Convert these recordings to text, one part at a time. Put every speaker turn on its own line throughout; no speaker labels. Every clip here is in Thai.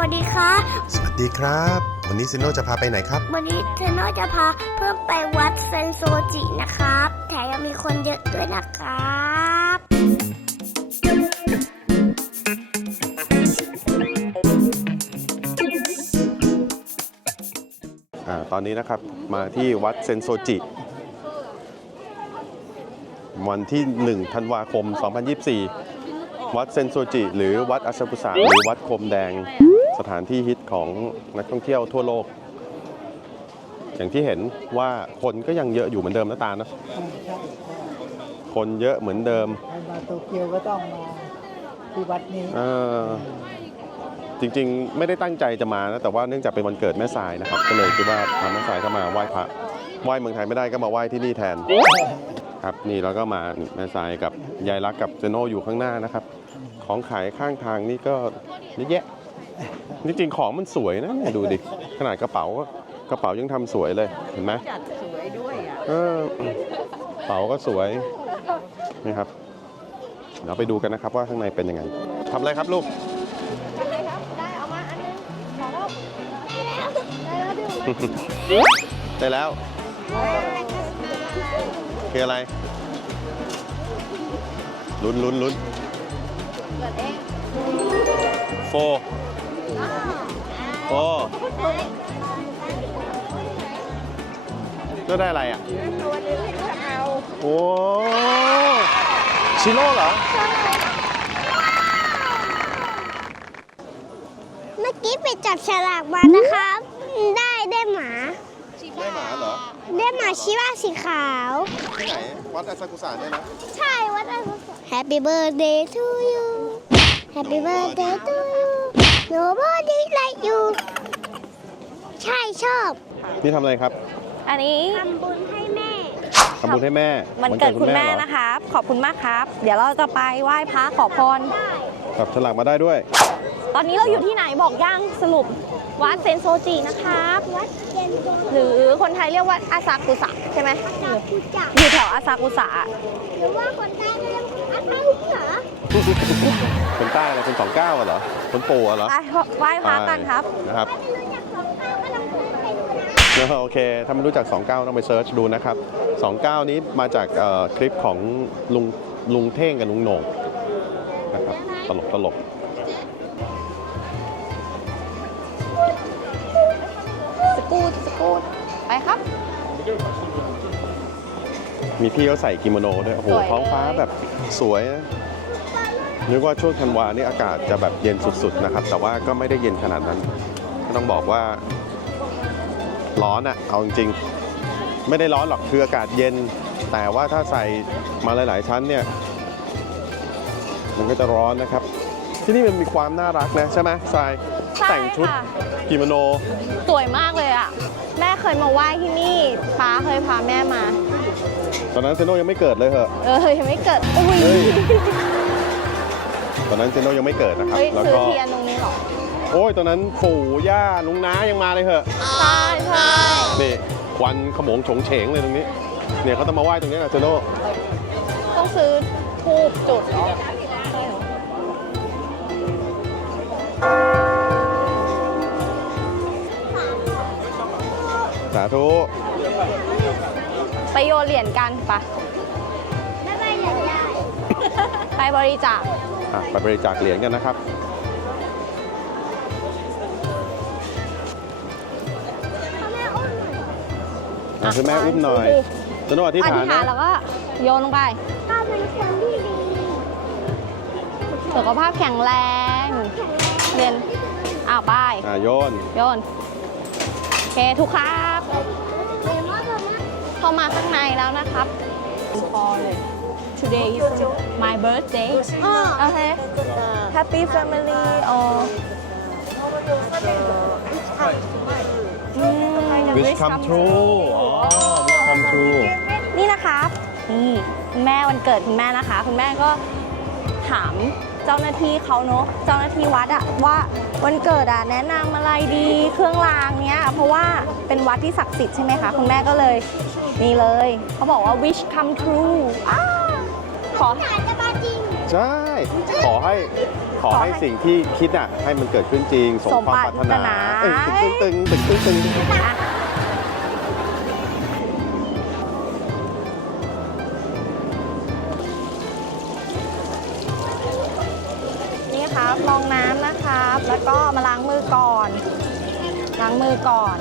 วัสดีครับ
สวัสดีครับ วันนี้ซิโนจะพาไปไหนครับ
วันนี้เทนโนจะพาเพื่อนไปวัดเซนโซจินะครับ แถมยังมีคนเยอะด้วยนะครับ
อ่าตอนนี้นะครับมาที่วัดเซนโซจิวันที่ 1 ธันวาคม 2024 วัดเซนโซจิ หรือวัดอาซากุสะหรือวัดโคมแดง สถานที่ฮิตของนักท่องเที่ยวทั่วโลก อย่างที่เห็นว่าคนก็ยังเยอะอยู่เหมือนเดิมนะตานะ คนเยอะเหมือนเดิม
ใครมาโตเกียวก็ต้องมาที่วัดนี้
เออจริงๆ ไม่ได้ตั้งใจจะมานะแต่ว่าเนื่องจากเป็นวันเกิดแม่สายนะครับ ก็เลยคิดว่าพาแม่สายเข้ามาไหว้พระไหว้เมืองไทยไม่ได้ก็มาไหว้ที่นี่แทน ครับนี่เราก็มาแม่สายกับยายรักกับเจโน่อยู่ข้างหน้านะครับ ของขายข้างทางนี่ก็เยอะแยะ จริงๆของมันสวยนะเนี่ยดูดิขนาดกระเป๋ากระเป๋ายังทำสวยเลยเห็นไหม
จัดสวยด้วยอะ
เออกระเป๋าก็สวยนี่ครับเดี๋ยวไปดูกันนะครับว่าข้างในเป็นยังไงทำอะไรครับลูกได้แล้วคืออะไรลุ้นลุ้นลุ้นโฟ โอ้แล้วได้อะไรอะโอ้ชิโร่เหรอ
เมื่อกี้ไปจับฉลากมานะครับ ได้ได้หมา
ได้หมาเหรอ
ได้หมาชิบะสีขาว
ที่ไหน วัดอาซากุสะเนี่ยนะ
ใช่วัดอะไร Happy birthday to you Happy birthday to you Nobody like you ใช่ชอบ
นี่ทำอะไรครับ
อันนี้
ทำบุญให้แม่
ทำบุญให้แม่
วันเกิดคุณแม่
เหรอ
นะครับ ขอบคุณมากครับ เดี๋ยวเราจะไปไหว้พระขอพร
จับฉลากมาได้ด้วย
ตอนนี้เราอยู่ที่ไหนบอกย่างสรุปวัดเซนโซจินะครับ
วัดเย็นโก
หรือคนไทยเรียกว่าอาซากุสะใช่ไหม
ตาคุจัก
อยู่แถวอาซากุสะ
หรือว่าคนใต้เรียกว่าอาคุเหรอ
คนใต้อะไรคนสองเก้าเหรอคนปู่เหรอ
ไปไหว้พระกันครับ
นะครับ
ไม่รู้จักสองข้าวก็ลองคุยไปดูนะ
โอเค ถ้าไม่รู้จัก 29 ต้องไปเซิร์ชดูนะครับ 29 นี้มาจากเอ่อคลิปของลุงลุงเท่งกับลุงโหน่งนะครับตลกตลก
สกูดสกูดไปครับ
มีพี่เขาใส่กิโมโนด้วย โอ้โห
สวยเลย
ท้องฟ้าแบบสวยนะ นึกว่าช่วงธันวานี่อากาศจะแบบเย็นสุดๆนะครับ แต่ว่าก็ไม่ได้เย็นขนาดนั้น ก็ต้องบอกว่าร้อนอะเอาจริงๆไม่ได้ร้อนหรอกคืออากาศเย็น แต่ว่าถ้าใส่มาหลายๆชั้นเนี่ย มันก็จะร้อนนะครับ ที่นี่มันมีความน่ารักนะ ใช่ไหมทราย
ใช่
แต่งชุด
ค่ะ
กิโมโน
สวยมากเลยอะ แม่เคยมาไหว้ที่นี่ป้าเคยพาแม่มา
ตอนนั้นเซโนยังไม่เกิดเลยเหอะ
เออยังไม่เกิดอุ้ย
เฮ้ย ตอนนั้นเซโนยังไม่เกิดนะครับ
เฮ้ย
แล้ว
ซื้อ
ก็
เทียนตรงนี้เหรอ
โอ้ยตอนนั้นปู่ย่าลุงน้ายังมาเลยเหอะ
ใช่ใช่
นี่ควันขโมงโฉงเฉงเลยตรงนี้ เนี่ยเขาจะมาไหว้ตรงนี้กับเซโน
ต้องซื้อทูบจุดเหรอ
สาธุ
ไปโยนเหรียญกันปะ
ไม่ไปอยากได้
ไปบริจาค
อะ ไปบริจาคเหรียญกันนะครับ
พ่อแม่อุ้มหน่อย
อะคือแม่อุ้มหน่อยเซโนอธิษ
อ
ฐาน
ธิษฐาน
นะ
แล้วก็โยนลงไป
ป้าเป็นคนที่ดี
สุขภาพแข็งแรงเรียนอ้าวไป
อะโยน
โยน โอเค ทุกครับ
เดี๋ยวมาเดี๋ยวมา
เข้ามาข้างในแล้วนะครับพอเลย today is my birthday
อ๋อ
โอเค happy family or อืม
wish come true อ๋อ wish come true
นี่นะครับนี่คุณแม่วันเกิดคุณแม่นะคะ คุณแม่ก็ถามเจ้าหน้าที่เขาเนอะเจ้าหน้าที่วัดอะว่าวันเกิดอะแนะนำอะไรดีเครื่องรางเนี้ยเพราะว่าเป็นวัดที่ศักดิ์สิทธิ์ใช่ไหมคะ คุณแม่ก็เลยนี่เลย เขาบอกว่า wish come true อ้า ขอ
อาจจะมาจริง
ใช่ขอให้ขอให้สิ่งที่คิดอะให้มันเกิดขึ้นจริง สม
สม
ความ
ป
ป
ราร
รารถนา
ถนา
เอ้ยตึงตึงตึงตึงตึงตึง
อะนี่ครับลองน้ำนะครับ แล้วก็มาล้างมือก่อน ล้างมือก่อน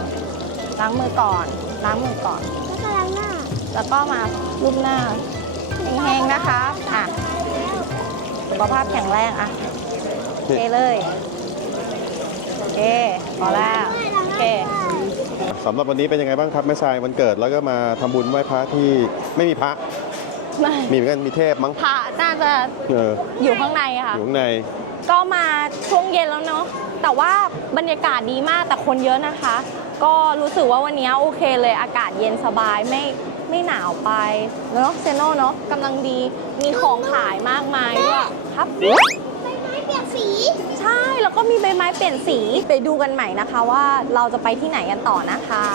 ล้างมือก่อน ล้างมือก่อน
แล้วก็ล้างหน้า
แล้วก็มารูปหน้า แห้งๆนะคะอะสุขภาพแข็งแรงอะโอเคเลยโอเคพอแล้วโอเค
สำหรับวันนี้เป็นยังไงบ้างครับแม่ทรายวันเกิดแล้วก็มาทำบุญไหว้พระที่ไม่มีพระ
ไม่
มีเหมือนกันมีเทพมั้ง
พระน่าจะ
เออ
อยู่ข้างใน
อ
ค่ะ
ยู่ข้างใน
ก็มาช่วงเย็นแล้วเนาะแต่ว่าบรรยากาศดีมากแต่คนเยอะนะคะ ก็รู้สึกว่าวันนี้โอเคเลยอากาศเย็นสบายไม่ไม่หนาวไปเนาะเซโน่เนาะกำลังดีมีของขายมากมายด้วยครับ
ใบไม้เปลี่ยนสี
ใช่แล้วก็มีใบไม้เปลี่ยนสีไปดูกันใหม่นะคะว่าเราจะไปที่ไหนกันต่อนะคะ